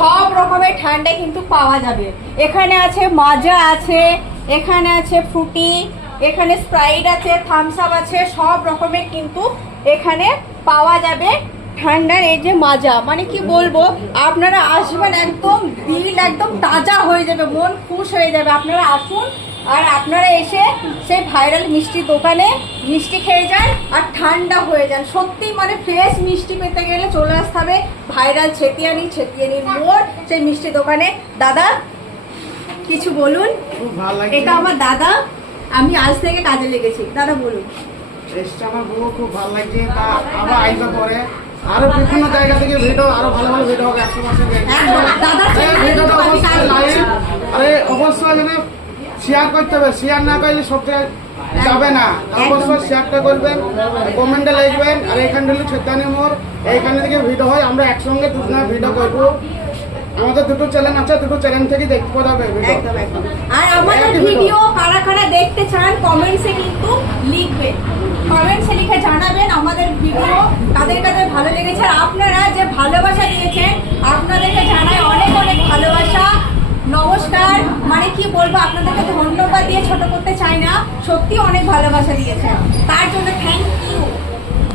সব রকমের ঠান্ডা কিন্তু পাওয়া যাবে। এখানে আছে মাজা আছে, এখানে আছে ফ্রুটি, এখানে স্প্রাইট আছে, থামস আপ আছে, সব রকমের কিন্তু এখানে পাওয়া যাবে ঠান্ডার। এই যে মাজা, মানে কি বলবো, আপনারা আসবেন একদম দিল একদম তাজা হয়ে যাবে, মন খুশ হয়ে যাবে। আপনারা আসুন আর আপনারা এসে সেই ভাইরাল মিষ্টির দোকানে মিষ্টি খেয়ে যান আর ঠান্ডা হয়ে যান। সত্যি মানে ফ্রেশ মিষ্টি পেতে গেলে চলে আসতে হবে ভাইরাল ছেতিয়ানির মোড় সেই মিষ্টি দোকানে। দাদা কিছু বলুন। এটা আমার দাদা, আমি আজ থেকে কাজে লেগেছি। দাদা বলুন। আমার বউ খুব ভালো লাগছে, তা আবার আইসা পরে আরো বিভিন্ন জায়গা থেকে ভিডিও, আরো ভালো ভালো ভিডিও হবে 100 মাসে। ভিডিওটা অবশ্যই লাইক আরে অবশ্যই মানে শেয়ার করতে হবে, শেয়ার না করলে সবচেয়ে যাবে না। অবশ্যই শেয়ারটা করবেন, কমেন্টে লিখবেন। আর এখান থেকে ছেতিয়ানি মোড়, এইখানে থেকে ভিডিও হয়, আমরা একসঙ্গে দুজনে ভিডিও করবো। আমাদের দুটো চ্যানেল আছে, দুটো চ্যানেল থেকে দেখতে পাবে ভিডিও। আর আমাদের ভিডিও কারা কারা দেখতে চান কমেন্টসে কিন্তু লিখবেন, কমেন্টসে লিখে জানাবেন আমাদের ভিডিও কাদের কাদের ভালো লেগেছে। আর আপনারা যে ভালোবাসা দিয়েছেন আপনাদেরকে জানাই অনেক অনেক ভালোবাসা, নমস্কার। মানে কি বলবো, আপনাদেরকে ধন্যবাদ দিয়ে ছোট করতে চাই না, সত্যি অনেক ভালোবাসা দিয়েছেন, তার জন্য থ্যাংক ইউ।